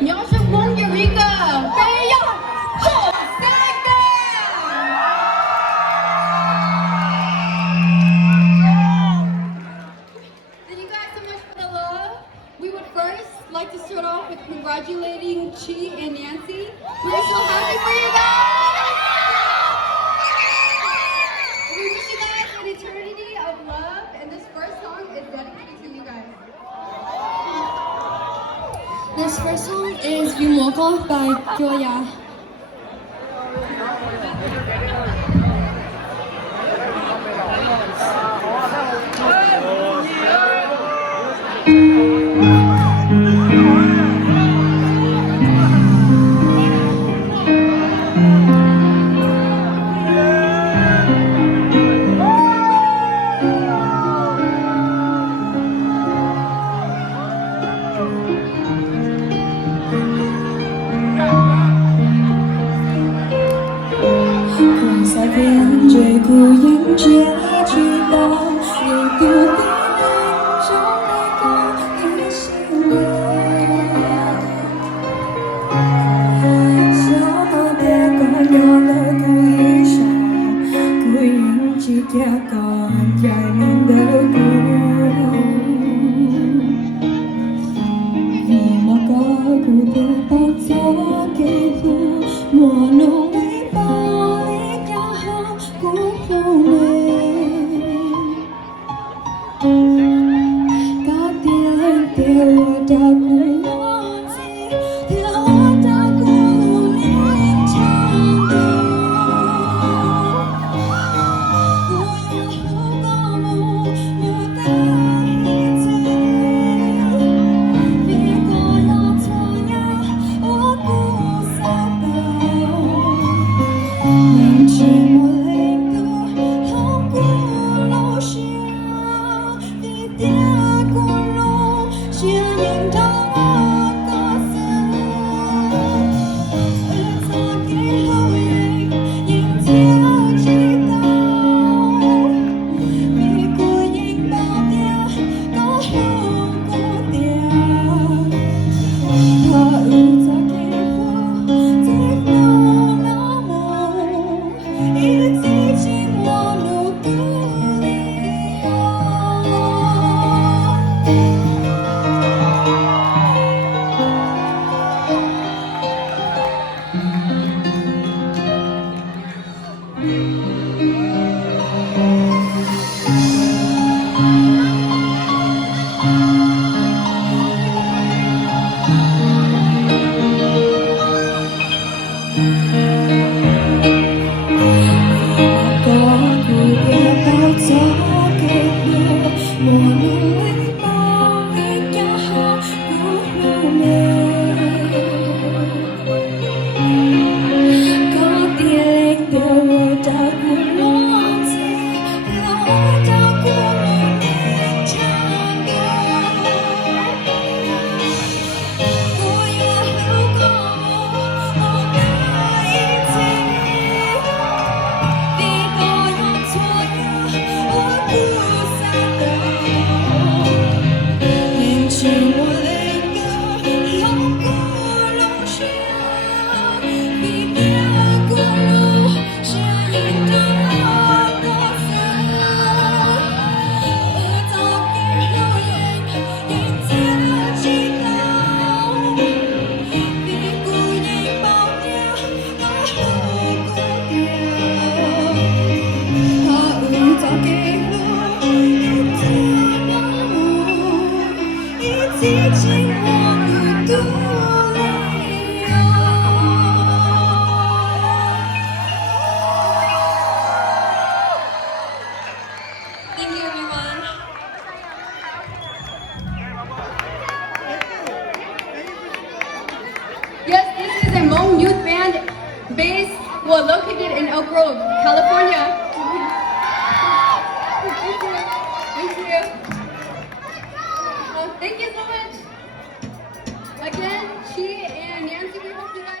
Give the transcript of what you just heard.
nhóm sinh quân Việt Rica, bây giờ HaumXeeb Band. Thank you guys so much for the love. We would first like to start off with congratulating Xia and Nancy. We're so happy for you guys. We wish you guys an eternity of love, and this first song is dedicated to you guys. This first song is Vim Muaj Koj by Xia. Rồi cô những chia chỉ đau để từ bên trong này có ý xin gió bé có nhỏ lời cô ý sao cô những chỉ theo còn dài nên đỡ cô vì mà có cô từ bao gió kề thu mùa nông Thank you, everyone. Yes, this is a Hmong youth band based, located in Elk Grove, California. Thank you. Thank you so much. Again, Xia and Nancy, we hope you guys